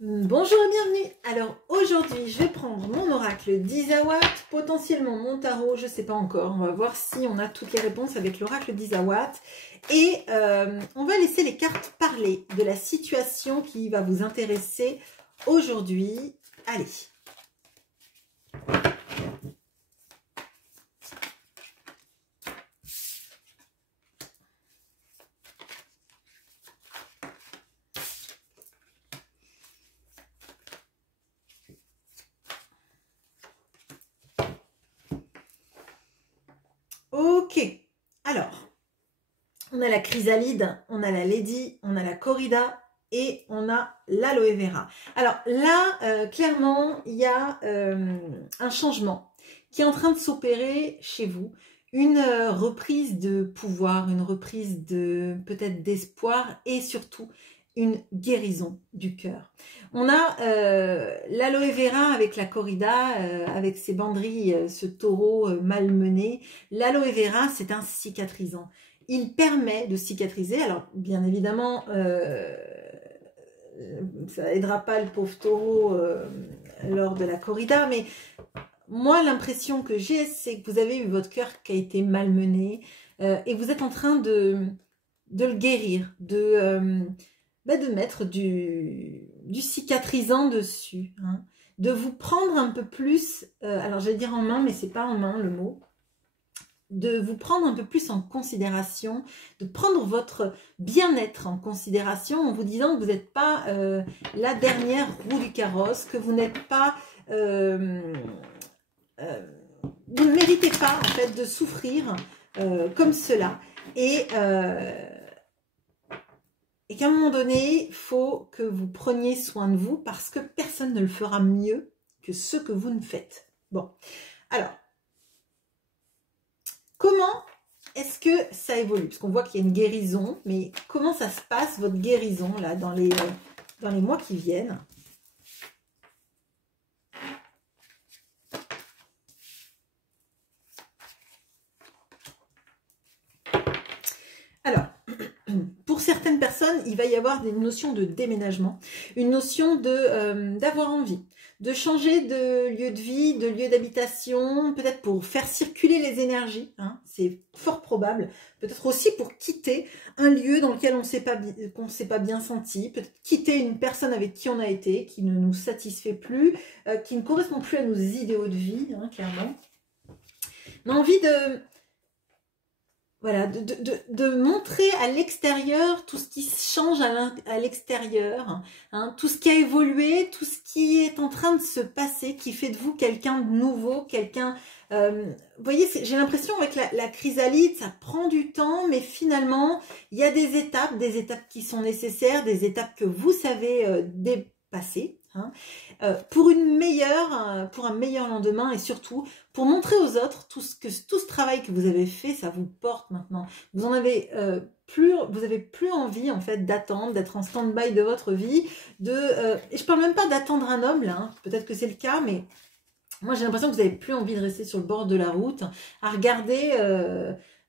Bonjour et bienvenue. Alors aujourd'hui je vais prendre mon oracle d'Isawat, potentiellement mon tarot, je ne sais pas encore. On va voir si on a toutes les réponses avec l'oracle d'Isawat. Et on va laisser les cartes parler de la situation qui va vous intéresser aujourd'hui. Allez. Ok, alors, on a la chrysalide, on a la lady, on a la corrida et on a l'aloe vera. Alors là, clairement, il y a un changement qui est en train de s'opérer chez vous. Une reprise de pouvoir, une reprise de peut-être d'espoir et surtout une guérison du cœur. On a l'aloe vera avec la corrida, avec ses banderilles, ce taureau malmené. L'aloe vera, c'est un cicatrisant. Il permet de cicatriser. Alors, bien évidemment, ça aidera pas le pauvre taureau lors de la corrida, mais moi, l'impression que j'ai, c'est que vous avez eu votre cœur qui a été malmené et vous êtes en train de le guérir, de mettre du cicatrisant dessus, hein, de vous prendre un peu plus, alors j'allais dire en main, mais c'est pas en main le mot, de vous prendre un peu plus en considération, de prendre votre bien-être en considération en vous disant que vous n'êtes pas la dernière roue du carrosse, que vous n'êtes pas... vous ne méritez pas en fait de souffrir comme cela et qu'à un moment donné, il faut que vous preniez soin de vous parce que personne ne le fera mieux que ce que vous ne faites. Bon, alors, comment est-ce que ça évolue? Parce qu'on voit qu'il y a une guérison, mais comment ça se passe, votre guérison, là, dans les mois qui viennent? Alors, pour certaines personnes, il va y avoir des notions de déménagement, une notion d'avoir envie, de changer de lieu de vie, de lieu d'habitation, peut-être pour faire circuler les énergies, hein, c'est fort probable, peut-être aussi pour quitter un lieu dans lequel on ne s'est pas bien senti, peut-être quitter une personne avec qui on a été, qui ne nous satisfait plus, qui ne correspond plus à nos idéaux de vie, hein, clairement. On a envie de... Voilà, de montrer à l'extérieur tout ce qui change à l'extérieur, hein, tout ce qui a évolué, tout ce qui est en train de se passer, qui fait de vous quelqu'un de nouveau, quelqu'un... vous voyez, j'ai l'impression avec la chrysalide, ça prend du temps, mais finalement, il y a des étapes qui sont nécessaires, des étapes que vous savez dépasser, hein, pour un meilleur lendemain et surtout pour montrer aux autres tout ce travail que vous avez fait, ça vous porte maintenant. Vous avez plus envie en fait d'attendre, d'être en stand-by de votre vie. Et je parle même pas d'attendre un homme là, hein, peut-être que c'est le cas, mais moi j'ai l'impression que vous n'avez plus envie de rester sur le bord de la route à regarder.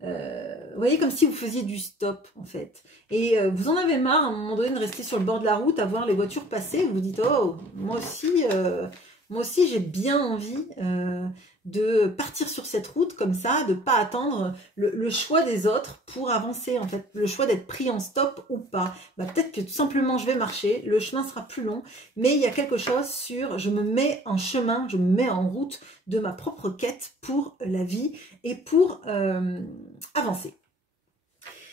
Vous voyez, comme si vous faisiez du stop en fait. Et vous en avez marre à un moment donné de rester sur le bord de la route à voir les voitures passer. Vous vous dites, oh, moi aussi j'ai bien envie de partir sur cette route comme ça, de ne pas attendre le choix des autres pour avancer en fait. Le choix d'être pris en stop ou pas. Bah, peut-être que tout simplement je vais marcher, le chemin sera plus long, mais il y a quelque chose sur je me mets en chemin, je me mets en route de ma propre quête pour la vie et pour avancer.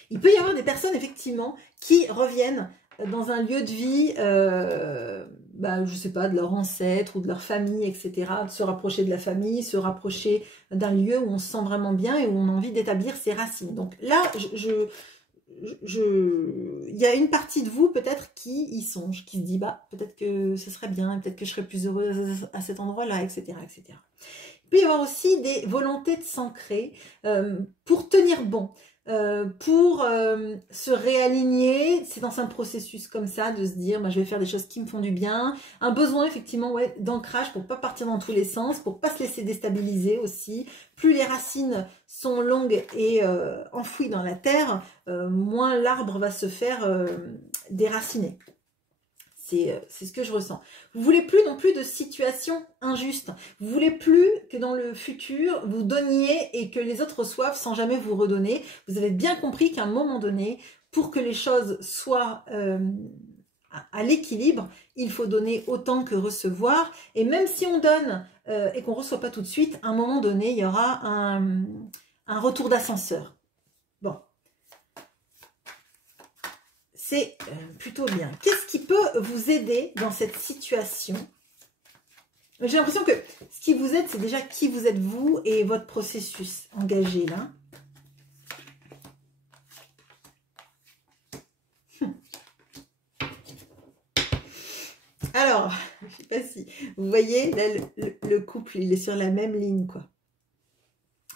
Il peut y avoir des personnes effectivement qui reviennent dans un lieu de vie, je sais pas, de leur ancêtre ou de leur famille, etc. De se rapprocher de la famille, se rapprocher d'un lieu où on se sent vraiment bien et où on a envie d'établir ses racines. Donc là, il y a une partie de vous peut-être qui y songe, qui se dit peut-être que ce serait bien, peut-être que je serais plus heureuse à cet endroit-là, etc., etc. Il peut y avoir aussi des volontés de s'ancrer pour tenir bon. Pour se réaligner, c'est dans un processus comme ça de se dire je vais faire des choses qui me font du bien, un besoin effectivement d'ancrage pour pas partir dans tous les sens, pour pas se laisser déstabiliser aussi. Plus les racines sont longues et enfouies dans la terre, moins l'arbre va se faire déraciner. C'est ce que je ressens. Vous voulez plus non plus de situations injustes. Vous voulez plus que dans le futur, vous donniez et que les autres reçoivent sans jamais vous redonner. Vous avez bien compris qu'à un moment donné, pour que les choses soient à l'équilibre, il faut donner autant que recevoir. Et même si on donne et qu'on ne reçoit pas tout de suite, à un moment donné, il y aura un retour d'ascenseur. Bon. C'est plutôt bien. Qu'est-ce qui peut vous aider dans cette situation? J'ai l'impression que ce qui vous aide, c'est déjà qui vous êtes vous et votre processus engagé là. Alors, je ne sais pas si vous voyez, là, le couple, il est sur la même ligne, quoi.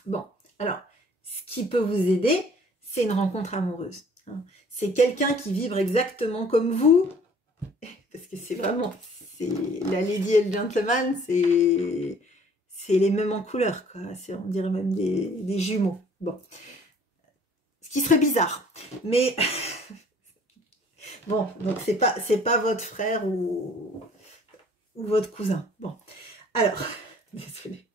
Bon, alors, ce qui peut vous aider, c'est une rencontre amoureuse. C'est quelqu'un qui vibre exactement comme vous, parce que c'est vraiment, c'est la lady et le gentleman, c'est les mêmes en couleur, quoi. On dirait même des jumeaux. Bon, ce qui serait bizarre, mais bon, donc c'est pas votre frère ou votre cousin. Bon, alors, désolée.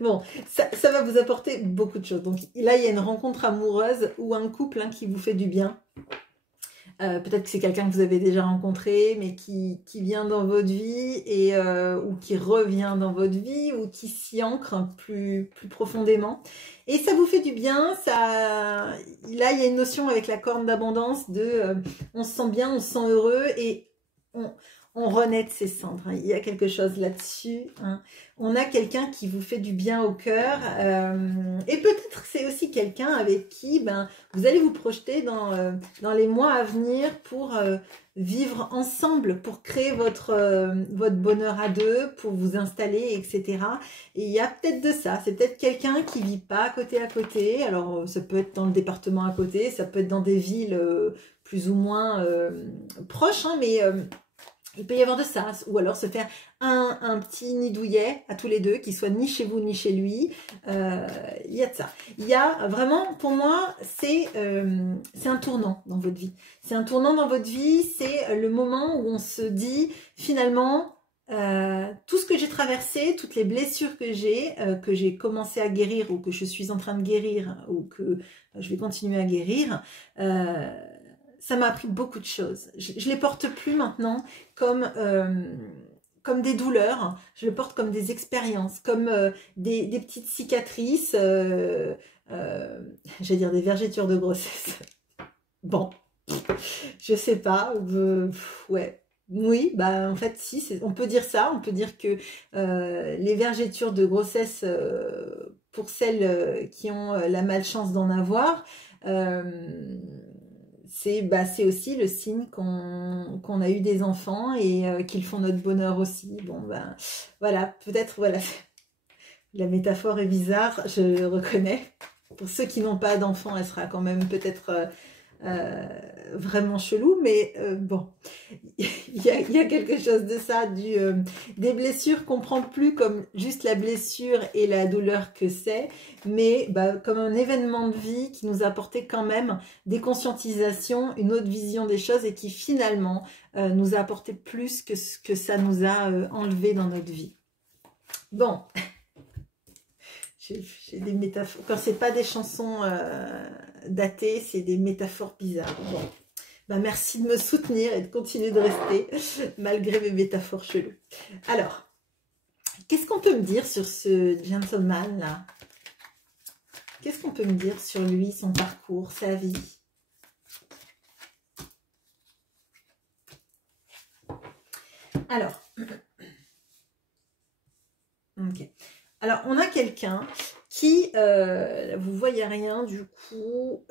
Bon, ça va vous apporter beaucoup de choses. Donc là, il y a une rencontre amoureuse ou un couple qui vous fait du bien. Peut-être que c'est quelqu'un que vous avez déjà rencontré, mais qui vient dans votre vie ou qui revient dans votre vie ou qui s'y ancre plus profondément. Et ça vous fait du bien. Là, il y a une notion avec la corne d'abondance de on se sent bien, on se sent heureux et on renaît de ses cendres. Il y a quelque chose là-dessus. On a quelqu'un qui vous fait du bien au cœur. Et peut-être que c'est aussi quelqu'un avec qui vous allez vous projeter dans les mois à venir pour vivre ensemble, pour créer votre bonheur à deux, pour vous installer, etc. Et il y a peut-être de ça. C'est peut-être quelqu'un qui vit pas à côté. Alors, ça peut être dans le département à côté, ça peut être dans des villes plus ou moins proches, mais... il peut y avoir de ça, ou alors se faire un petit nid douillet à tous les deux, qui soit ni chez vous ni chez lui. Il y a de ça. Il y a vraiment, pour moi, c'est un tournant dans votre vie. C'est un tournant dans votre vie, c'est le moment où on se dit, finalement, tout ce que j'ai traversé, toutes les blessures que j'ai commencé à guérir, ou que je suis en train de guérir, ou que je vais continuer à guérir, ça m'a appris beaucoup de choses. Je les porte plus maintenant comme des douleurs. Je les porte comme des expériences, comme des petites cicatrices, j'allais dire des vergetures de grossesse. Bon, je sais pas. Ouais. Oui, en fait, si, on peut dire ça. On peut dire que les vergetures de grossesse, pour celles qui ont la malchance d'en avoir, c'est aussi le signe qu'on a eu des enfants et qu'ils font notre bonheur aussi. Bon, voilà, peut-être, voilà, la métaphore est bizarre, je reconnais. Pour ceux qui n'ont pas d'enfants, elle sera quand même peut-être vraiment chelou, mais bon, il y a quelque chose de ça, des blessures qu'on prend plus comme juste la blessure et la douleur que c'est, mais comme un événement de vie qui nous a apporté quand même des conscientisations, une autre vision des choses et qui finalement nous a apporté plus que ce que ça nous a enlevé dans notre vie. Bon, j'ai des métaphores, quand c'est pas des chansons datées, c'est des métaphores bizarres. Bon, merci de me soutenir et de continuer de rester malgré mes métaphores cheloues. Alors, qu'est-ce qu'on peut me dire sur ce gentleman là? Qu'est-ce qu'on peut me dire sur lui, son parcours, sa vie? Alors, ok. Alors, on a quelqu'un qui, vous voyez rien, du coup,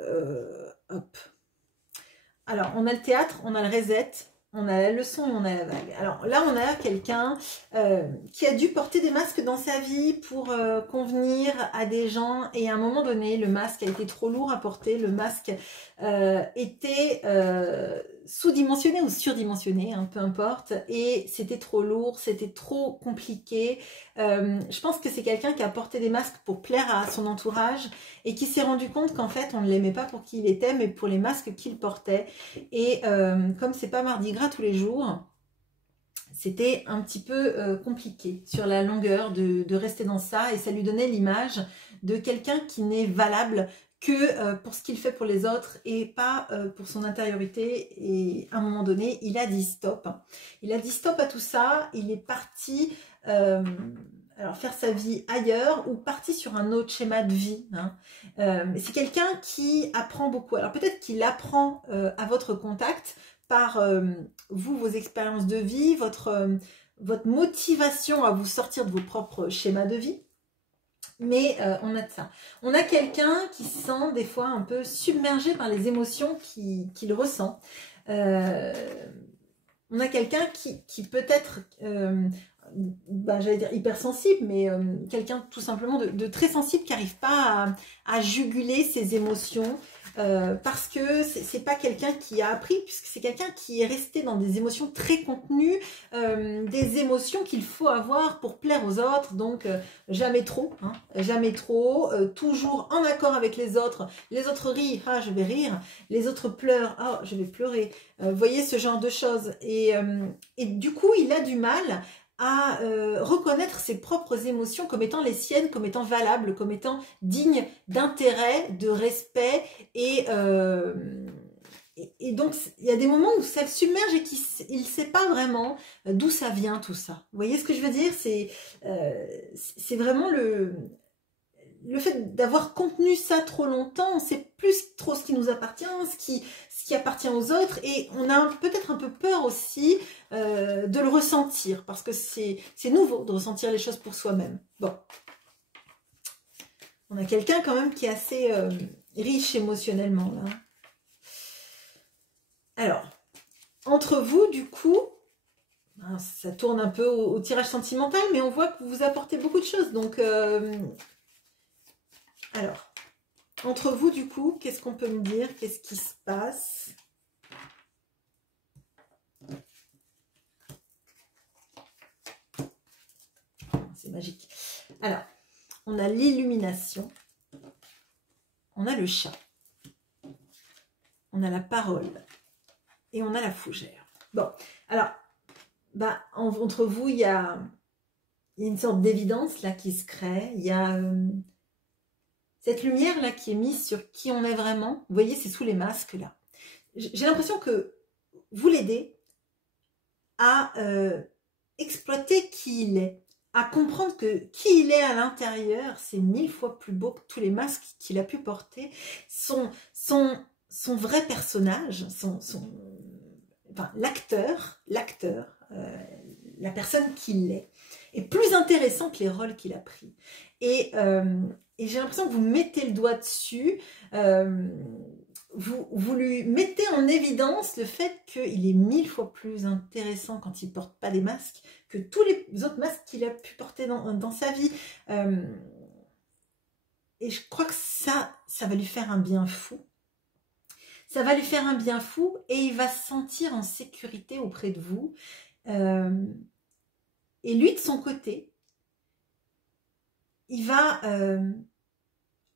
hop. Alors, on a le théâtre, on a le reset, on a la leçon et on a la vague. Alors là, on a quelqu'un qui a dû porter des masques dans sa vie pour convenir à des gens. Et à un moment donné, le masque a été trop lourd à porter. Le masque était sous-dimensionné ou surdimensionné, hein, peu importe, et c'était trop lourd, c'était trop compliqué. Je pense que c'est quelqu'un qui a porté des masques pour plaire à son entourage et qui s'est rendu compte qu'en fait on ne l'aimait pas pour qui il était, mais pour les masques qu'il portait. Et comme c'est pas Mardi Gras tous les jours, c'était un petit peu compliqué sur la longueur de rester dans ça, et ça lui donnait l'image de quelqu'un qui n'est valable que pour ce qu'il fait pour les autres et pas pour son intériorité. Et à un moment donné, il a dit stop. Il a dit stop à tout ça. Il est parti alors faire sa vie ailleurs ou parti sur un autre schéma de vie. Hein. C'est quelqu'un qui apprend beaucoup. Alors peut-être qu'il apprend à votre contact par vous, vos expériences de vie, votre motivation à vous sortir de vos propres schémas de vie. Mais on a de ça. On a quelqu'un qui se sent des fois un peu submergé par les émotions qu'il ressent. On a quelqu'un qui peut être, j'allais dire hypersensible, mais quelqu'un tout simplement de très sensible qui n'arrive pas à juguler ses émotions. Parce que c'est pas quelqu'un qui a appris, puisque c'est quelqu'un qui est resté dans des émotions très contenues, des émotions qu'il faut avoir pour plaire aux autres, donc jamais trop, hein, jamais trop, toujours en accord avec les autres rient, ah je vais rire, les autres pleurent, ah je vais pleurer, vous voyez ce genre de choses, et du coup il a du mal à reconnaître ses propres émotions comme étant les siennes, comme étant valables, comme étant dignes d'intérêt, de respect, et donc il y a des moments où ça le submerge et qu'il ne sait pas vraiment d'où ça vient tout ça. Vous voyez ce que je veux dire? C'est vraiment le fait d'avoir contenu ça trop longtemps, on ne sait plus trop ce qui nous appartient, ce qui appartient aux autres, et on a peut-être un peu peur aussi de le ressentir, parce que c'est nouveau de ressentir les choses pour soi-même. Bon, on a quelqu'un quand même qui est assez riche émotionnellement là. Alors, entre vous du coup, ça tourne un peu au tirage sentimental, mais on voit que vous apportez beaucoup de choses, donc alors, entre vous, du coup, qu'est-ce qu'on peut me dire? Qu'est-ce qui se passe? C'est magique. Alors, on a l'illumination. On a le chat. On a la parole. Et on a la fougère. Bon, alors, entre vous, il y a une sorte d'évidence là qui se crée. Il y a... cette lumière-là qui est mise sur qui on est vraiment, vous voyez, c'est sous les masques là. J'ai l'impression que vous l'aidez à exploiter qui il est, à comprendre que qui il est à l'intérieur, c'est 1000 fois plus beau que tous les masques qu'il a pu porter. Son vrai personnage, l'acteur, la personne qu'il est plus intéressant que les rôles qu'il a pris. Et j'ai l'impression que vous mettez le doigt dessus, vous lui mettez en évidence le fait qu'il est 1000 fois plus intéressant quand il ne porte pas des masques que tous les autres masques qu'il a pu porter dans sa vie. Et je crois que ça va lui faire un bien fou. Ça va lui faire un bien fou et il va se sentir en sécurité auprès de vous. Et lui, de son côté, il va,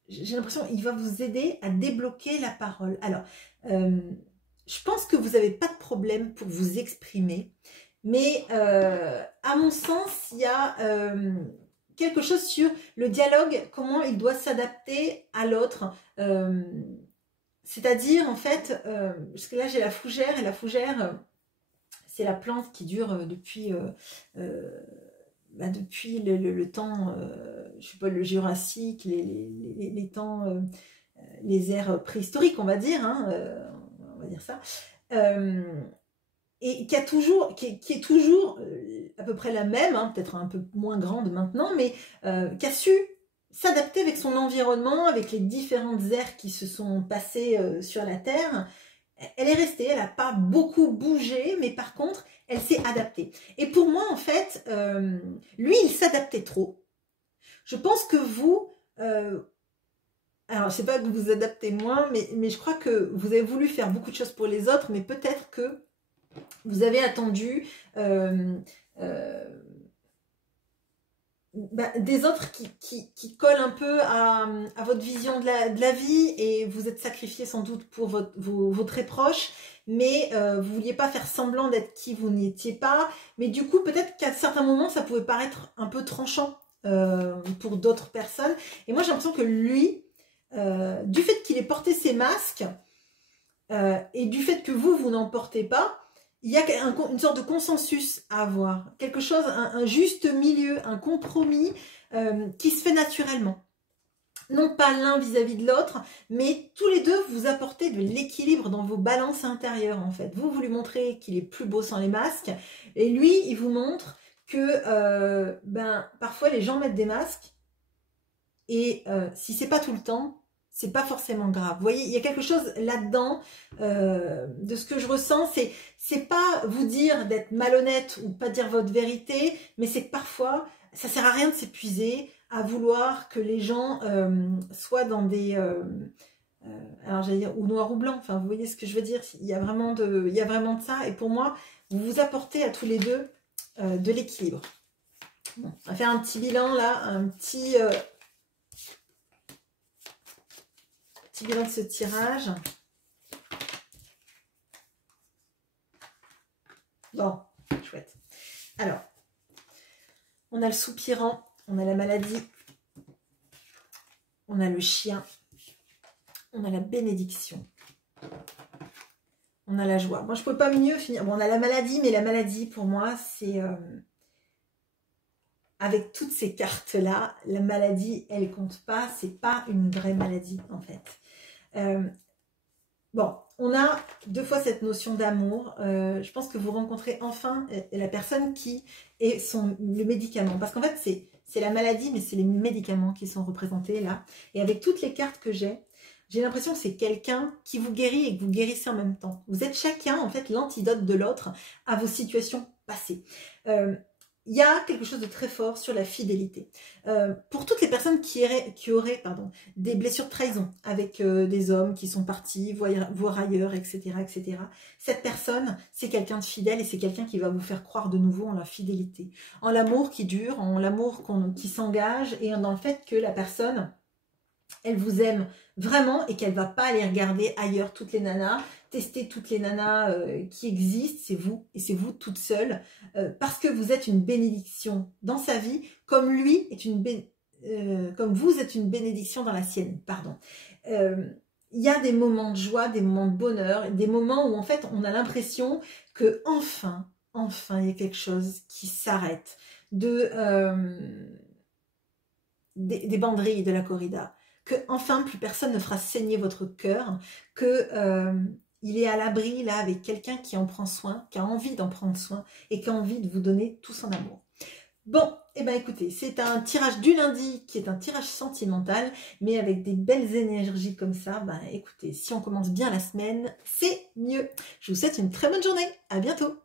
j'ai l'impression, il va vous aider à débloquer la parole. Alors, je pense que vous n'avez pas de problème pour vous exprimer, mais à mon sens, il y a quelque chose sur le dialogue, comment il doit s'adapter à l'autre. C'est-à-dire, en fait, parce que là, j'ai la fougère, et la fougère, c'est la plante qui dure depuis... depuis le temps, je sais pas, le Jurassique, les temps, les ères préhistoriques, on va dire, hein, on va dire ça, et qui est toujours à peu près la même, hein, peut-être un peu moins grande maintenant, mais qui a su s'adapter avec son environnement, avec les différentes ères qui se sont passées sur la Terre. Elle est restée, elle n'a pas beaucoup bougé, mais par contre, elle s'est adaptée. Et pour moi, en fait, lui, il s'adaptait trop. Je pense que vous alors je sais pas que vous vous adaptez moins, mais je crois que vous avez voulu faire beaucoup de choses pour les autres, mais peut-être que vous avez attendu des autres qui collent un peu à votre vision de la vie, et vous êtes sacrifié sans doute pour vos très proches, mais vous vouliez pas faire semblant d'être qui vous n'étiez pas, mais du coup peut-être qu'à certains moments ça pouvait paraître un peu tranchant pour d'autres personnes, et moi j'ai l'impression que lui, du fait qu'il ait porté ses masques, et du fait que vous n'en portez pas, il y a une sorte de consensus à avoir, quelque chose, un juste milieu, un compromis qui se fait naturellement. Non pas l'un vis-à-vis de l'autre, mais tous les deux vous apportez de l'équilibre dans vos balances intérieures en fait. Vous lui montrez qu'il est plus beau sans les masques, et lui il vous montre que parfois les gens mettent des masques, et si c'est pas tout le temps, c'est pas forcément grave. Vous voyez, il y a quelque chose là-dedans de ce que je ressens. C'est pas vous dire d'être malhonnête ou pas dire votre vérité, mais c'est que parfois, ça sert à rien de s'épuiser à vouloir que les gens soient dans des... alors j'allais dire ou noir ou blanc, enfin vous voyez ce que je veux dire. Il y a vraiment de ça, et pour moi, vous vous apportez à tous les deux de l'équilibre. Bon, on va faire un petit bilan là, un petit bilan de ce tirage. Bon, chouette. Alors, on a le soupirant, on a la maladie, on a le chien, on a la bénédiction, on a la joie. Moi, je ne peux pas mieux finir. Bon, on a la maladie, mais la maladie, pour moi, c'est... avec toutes ces cartes-là, la maladie, elle compte pas. C'est pas une vraie maladie, en fait. Bon, on a deux fois cette notion d'amour. Je pense que vous rencontrez enfin la personne qui est le médicament. Parce qu'en fait, c'est la maladie, mais c'est les médicaments qui sont représentés là. Et avec toutes les cartes que j'ai l'impression que c'est quelqu'un qui vous guérit et que vous guérissez en même temps. Vous êtes chacun, en fait, l'antidote de l'autre à vos situations passées. Il y a quelque chose de très fort sur la fidélité. Pour toutes les personnes qui auraient des blessures de trahison avec des hommes qui sont partis, voir ailleurs, etc., etc., cette personne, c'est quelqu'un de fidèle, et c'est quelqu'un qui va vous faire croire de nouveau en la fidélité, en l'amour qui dure, en l'amour qui s'engage, et dans le fait que la personne, elle vous aime vraiment, et qu'elle ne va pas aller regarder ailleurs toutes les nanas, tester toutes les nanas qui existent. C'est vous, et c'est vous toute seule, parce que vous êtes une bénédiction dans sa vie, comme lui est comme vous êtes une bénédiction dans la sienne, pardon. Il y a des moments de joie, des moments de bonheur, des moments où en fait on a l'impression que enfin il y a quelque chose qui s'arrête des banderilles de la corrida, que enfin plus personne ne fera saigner votre cœur, que il est à l'abri là avec quelqu'un qui en prend soin, qui a envie d'en prendre soin, et qui a envie de vous donner tout son amour. Bon, et ben écoutez, c'est un tirage du lundi qui est un tirage sentimental, mais avec des belles énergies comme ça. Ben écoutez, si on commence bien la semaine, c'est mieux. Je vous souhaite une très bonne journée, à bientôt.